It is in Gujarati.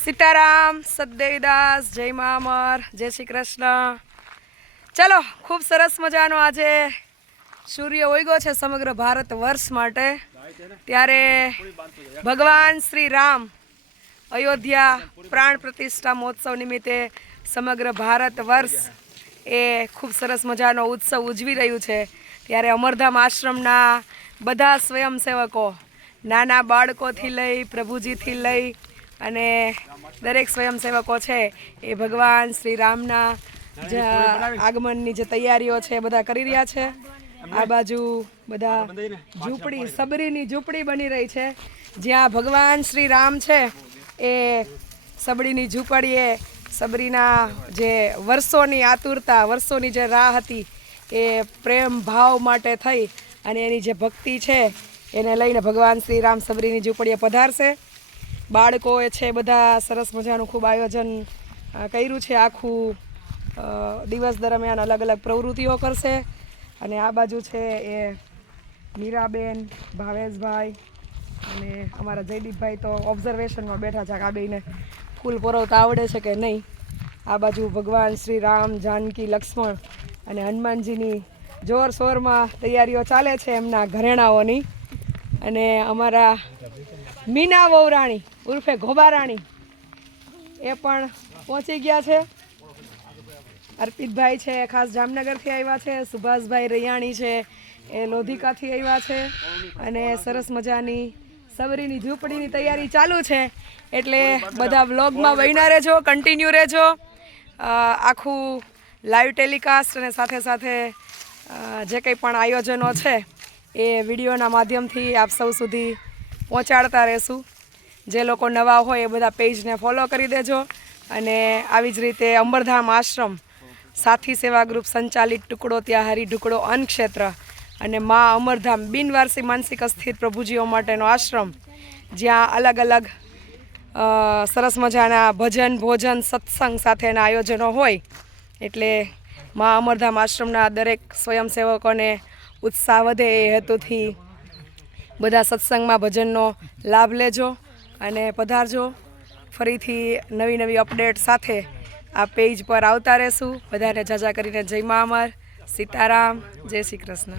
સીતારામ સદદેવીદાસ જય મામર જય શ્રી કૃષ્ણ. ચલો, ખૂબ સરસ મજાનો આજે સૂર્ય ઉગ્યો છે સમગ્ર ભારત વર્ષ માટે. ત્યારે ભગવાન શ્રી રામ અયોધ્યા પ્રાણ પ્રતિષ્ઠા મહોત્સવ નિમિત્તે સમગ્ર ભારત વર્ષ એ ખૂબ સરસ મજાનો ઉત્સવ ઉજવી રહ્યું છે. ત્યારે અમરધામ આશ્રમના બધા સ્વયંસેવકો, નાના બાળકોથી લઈ પ્રભુજીથી લઈ અને દરેક સ્વયંસેવકો છે એ ભગવાન શ્રી રામના જ આગમનની જે તૈયારીઓ છે બધા કરી રહ્યા છે. આ બાજુ બધા ઝૂંપડી, સબરીની ઝૂંપડી બની રહી છે. જ્યાં ભગવાન શ્રી રામ છે એ સબડીની ઝૂંપડીએ સબરીના જે વર્ષોની આતુરતા, વર્ષોની જે રાહ હતી એ પ્રેમ ભાવ માટે થઈ અને એની જે ભક્તિ છે એને લઈને ભગવાન શ્રી રામ સબરીની ઝૂંપડીએ પધારશે. બાળકોએ છે બધા સરસ મજાનું ખૂબ આયોજન કર્યું છે આખું દિવસ દરમિયાન અલગ અલગ પ્રવૃત્તિઓ કરશે. અને આ બાજુ છે એ મીરાબેન, ભાવેશભાઈ અને અમારા જયદીપભાઈ તો ઓબ્ઝર્વેશનમાં બેઠા છે, આ બેને ફૂલ પરોવતા આવડે છે કે નહીં? આ બાજુ ભગવાન શ્રી રામ, જાનકી, લક્ષ્મણ અને હનુમાનજીની જોર શોરમાં તૈયારીઓ ચાલે છે એમના ઘરેણાઓની. અને અમારા મીના વહુરાણી ઉર્ફે ઘોબારાણી. એ પણ પહોંચી ગયા છે. અર્પિતભાઈ છે, ખાસ જામનગરથી આવ્યા છે, સુભાષભાઈ રૈયાણી છે, એ લોધિકાથી આવ્યા છે અને સરસ મજાની સબરીની ઝૂંપડીની તૈયારી ચાલુ છે. એટલે બધા વ્લોગમાં વહીના રહેજો કન્ટિન્યુ રહેજો. આખું લાઈવ ટેલિકાસ્ટ અને સાથે સાથે જે કંઈ પણ આયોજનો છે, એ વિડીયોના માધ્યમથી આપ સૌ સુધી પહોંચાડતા રહેશું. જે લોકો નવા હોય એ બધા પેજને ફોલો કરી દેજો અને આવી જ રીતે અંબરધામ આશ્રમ, સાથી સેવા ગ્રુપ, સંચાલિત ટુકડો ત્યાં હરી ઢુકડો અન્ન ક્ષેત્ર અને મા અમરધામ બિનવારસી માનસિક અસ્થિર પ્રભુજીઓ માટેનો આશ્રમ, જ્યાં અલગ અલગ સરસ મજાના ભજન, ભોજન, સત્સંગ સાથેના આયોજનો હોય, એટલે મા અમરધામ આશ્રમના દરેક સ્વયંસેવકોને ઉત્સાહ વધે એ હેતુથી બધા સત્સંગમાં ભજનનો લાભ લેજો. અને પધારજો. ફરીથી નવી નવી અપડેટ સાથે આ પેજ પર આવતા રહેશું. બધાને જાજા કરીને જય મા અમર. સીતારામ. જય શ્રી કૃષ્ણ.